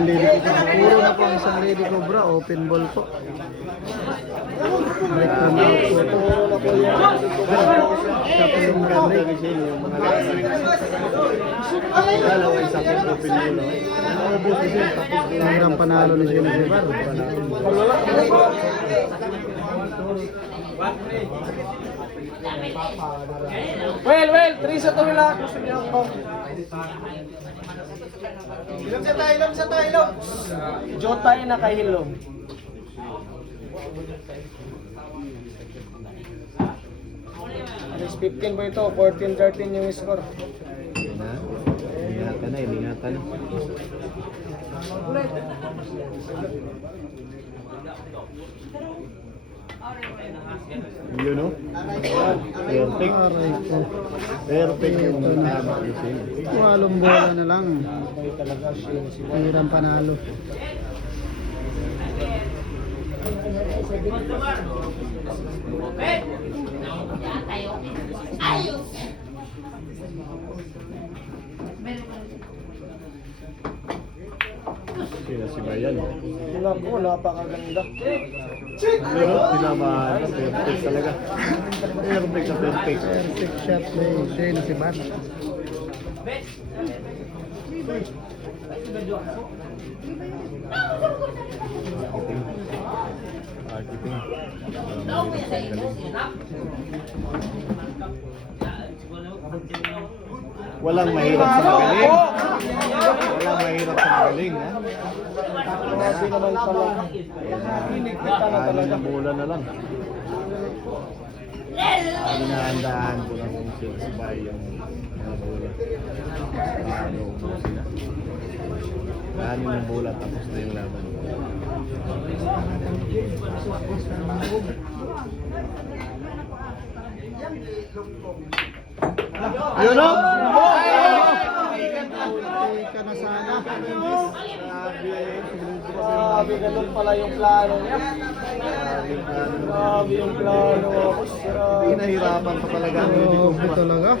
Puro na po ang isang Lady Cobra, open ball po. Break from out po. Puro na po yan. Tapos yung break. Dalawa isa po open ball. Ang panalo ni Jennifer. Well, 3 sa tuloy lang. Ilong sa tayo. Jota ay nakahilom. Alis 15 po ito, 14-13 yung score. Ingatan. Yun no? Perfect. Aray po. Perfect yung tama. Walong bola na lang. Hirang panalo. Sila si Bayan. Tingnan ko, napakaganda. Pero tinamaan. Perfect talaga. Perfect na perfect. Perfect shot siya na si Bat. Walang mahirap sa magaling. Walang mahirap sa magaling. Ha? Grabe naman pala. Ano na bola na lang. Inahandaan ko lang kung sabay yung mga bola. Kanin ng bola tapos na yung laban. Yun o! Ika na sana. Grabe, ganun pala yung plano niya. Grabe yung plano. Pinahirapan pa talaga ang Lady Grabe Cobra. talaga.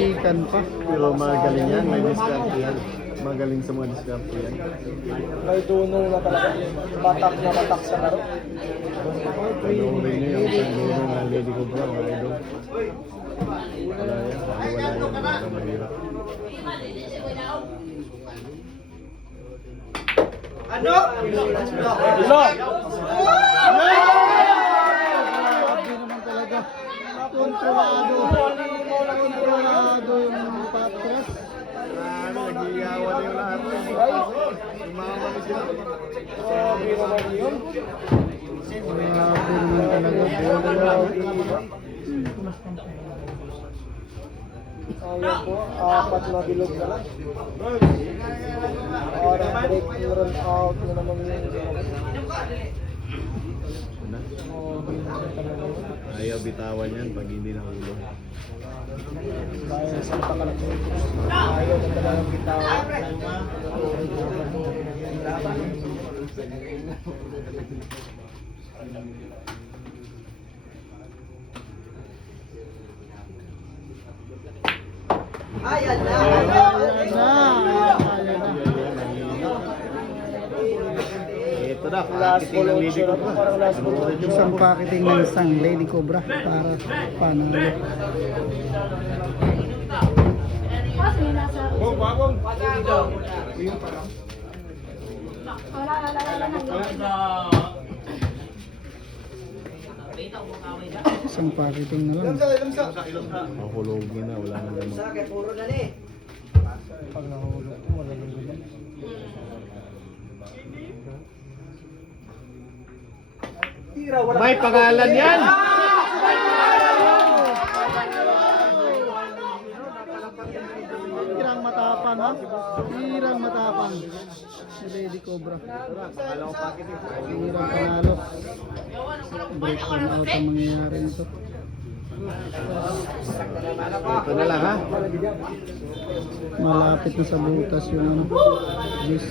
Ikan pa. Pero magaling yan, may diskarte yan. Magaling sa mga diskarte yan. May dunong na talaga. Batak na batak sa laro. Panoorin niyo yung isang guro ng Lady Cobra, mga idol. Wala yan, wala yan, mahirap. Ano? Grabe naman talaga. Kontrolado. Kontrolado yung mga patras. Nag-iyawan na yung lahat. Sumama na sila. Grabe naman yun. Grabe naman talaga. Ayan po, 4 na bilog na lang. Parang break and run out na naman yun. Ayaw bitawan yan pag hindi nahulog. Dahil sa pagkakalagay. Ayaw na talagang bitawan. Ayan na! Ito na, Last pakiting ng Lady ball, Cobra. parang last ball. Isang pakiting ng isang Lady Cobra para panalo. Isang pakiting na lang. Mahulogin na, wala na naman. Pag nahulog ko, malalang gulo. May pangalan yan! Hirang matapang ha? Hirang matapang. Si Lady Cobra. Hirang panalo. Break from out ang mangyayari nito. Ito na lang ha. Malapit na sa butas yung ano. Juice.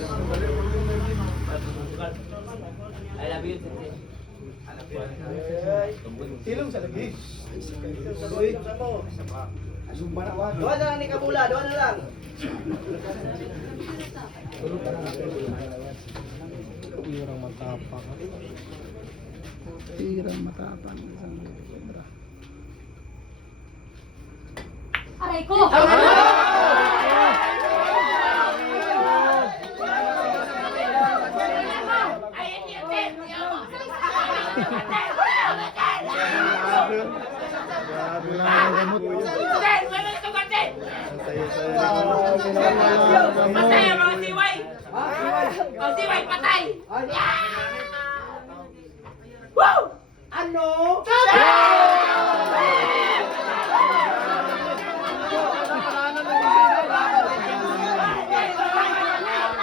Tilong sa lagi. Doon na lang ni Kabula, doon na lang. Tirang matapang. Tirang matapang. Isang Lady Cobra. Aray ko! Wala nang gamot. Patay ang mga siway! Ang siway, patay!